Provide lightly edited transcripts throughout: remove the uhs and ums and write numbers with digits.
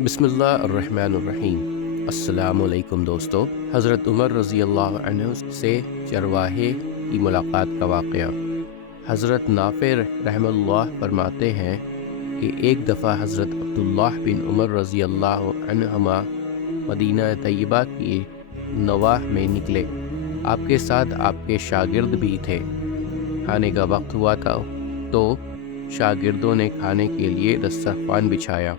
बिस्मिल्लाहिर्रहमानिर्रहीम। अस्सलाम वालेकुम दोस्तों। हज़रत उमर रज़ी अल्लाह अन्हु से चरवाहे की मुलाकात का वाक़या। हज़रत नाफ़े रहमतुल्लाह फरमाते हैं कि एक दफ़ा हज़रत अब्दुल्लाह बिन उमर रज़ी अल्लाह अन्हुमा मदीना तैयबा की नवाह में निकले। आपके साथ आपके शागिर्द भी थे। खाने का वक्त हुआ था तो शागिर्दों ने खाने के लिए दस्तरख़्वान बिछाया।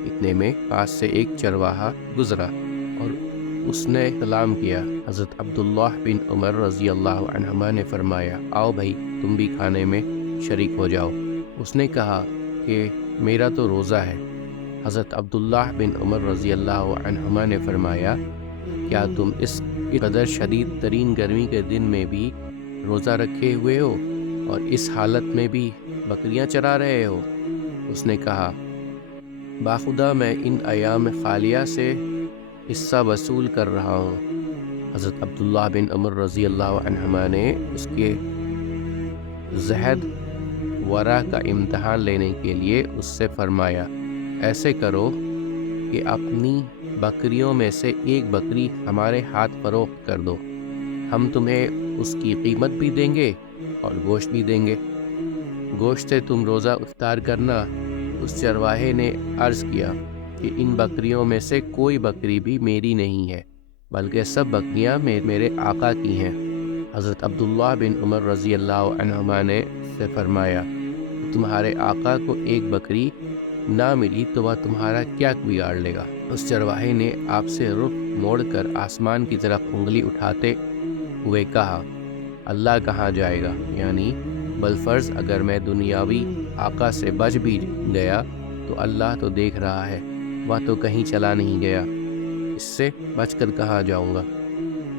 इतने में पास से एक चरवाहा गुजरा और उसने सलाम किया। हज़रत अब्दुल्लाह बिन उमर रज़ी अल्लाह अन्हुमा ने फरमाया, आओ भाई, तुम भी खाने में शरीक हो जाओ। उसने कहा कि मेरा तो रोज़ा है। हज़रत अब्दुल्लाह बिन उमर रज़ी अल्लाह अन्हुमा ने फरमाया, क्या तुम इस कदर शदीद तरीन गर्मी के दिन में भी रोज़ा रखे हुए हो और इस हालत में भी बकरियां चरा रहे हो? उसने कहा, बाखुदा मैं इन अयाम खालिया से हिस्सा वसूल कर रहा हूँ। हज़रत अब्दुल्लाह बिन उमर रज़ी अल्लाह अन्हुमा ने उसके ज़हद वरा का इम्तहान लेने के लिए उससे फरमाया, ऐसे करो कि अपनी बकरियों में से एक बकरी हमारे हाथ फरोख्त कर दो, हम तुम्हें उसकी कीमत भी देंगे और गोश्त भी देंगे। गोश्त से तुम रोज़ा इफ्तार करना। उस चरवाहे ने अर्ज़ किया कि इन बकरियों में से कोई बकरी भी मेरी नहीं है, बल्कि सब बकरियां मेरे आका की हैं। हज़रत अब्दुल्लाह बिन उमर रज़ी अल्लाह अन्हुमा ने से फरमाया, तुम्हारे आका को एक बकरी ना मिली तो वह तुम्हारा क्या बिगाड़ लेगा। उस चरवाहे ने आपसे रुख मोड़कर आसमान की तरफ उंगली उठाते हुए कहा, अल्लाह कहाँ जाएगा, यानी बलफर्ज अगर मैं दुनियावी आका से बच भी गया तो अल्लाह तो देख रहा है, वह तो कहीं चला नहीं गया, इससे बचकर कहाँ जाऊँगा।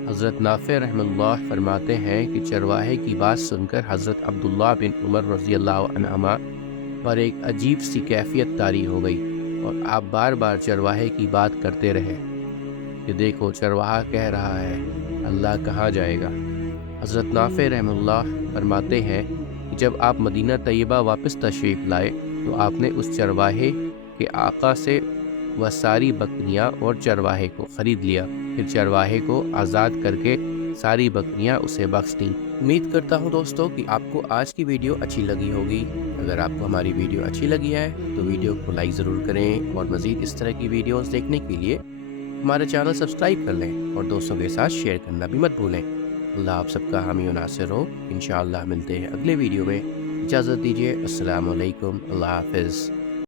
हज़रत नाफ़े रहमतुल्लाह फरमाते हैं कि चरवाहे की बात सुनकर हज़रत अब्दुल्लाह बिन उमर रज़ी अल्लाह अन्हुमा पर एक अजीब सी कैफियत तारी हो गई और आप बार बार चरवाहे की बात करते रहे कि देखो, चरवाहा कह रहा है अल्लाह कहाँ जाएगा। हज़रत नाफ़े रहमतुल्लाह फरमाते हैं कि जब आप मदीना तैयबा वापस तशरीफ़ लाए तो आपने उस चरवाहे के आका से वह सारी बकरियां और चरवाहे को ख़रीद लिया। फिर चरवाहे को आज़ाद करके सारी बकरियां उसे बख्श दी। उम्मीद करता हूं दोस्तों कि आपको आज की वीडियो अच्छी लगी होगी। अगर आपको हमारी वीडियो अच्छी लगी है तो वीडियो को लाइक ज़रूर करें और मज़ीद इस तरह की वीडियोस देखने के लिए हमारे चैनल सब्सक्राइब कर लें और दोस्तों के साथ शेयर करना भी मत भूलें। अल्लाह आप सबका हामी व नासिर हो। इंशाअल्लाह मिलते हैं अगले वीडियो में। इजाज़त दीजिए। अस्सलाम वालेकुम। अल्लाह हाफ़िज़।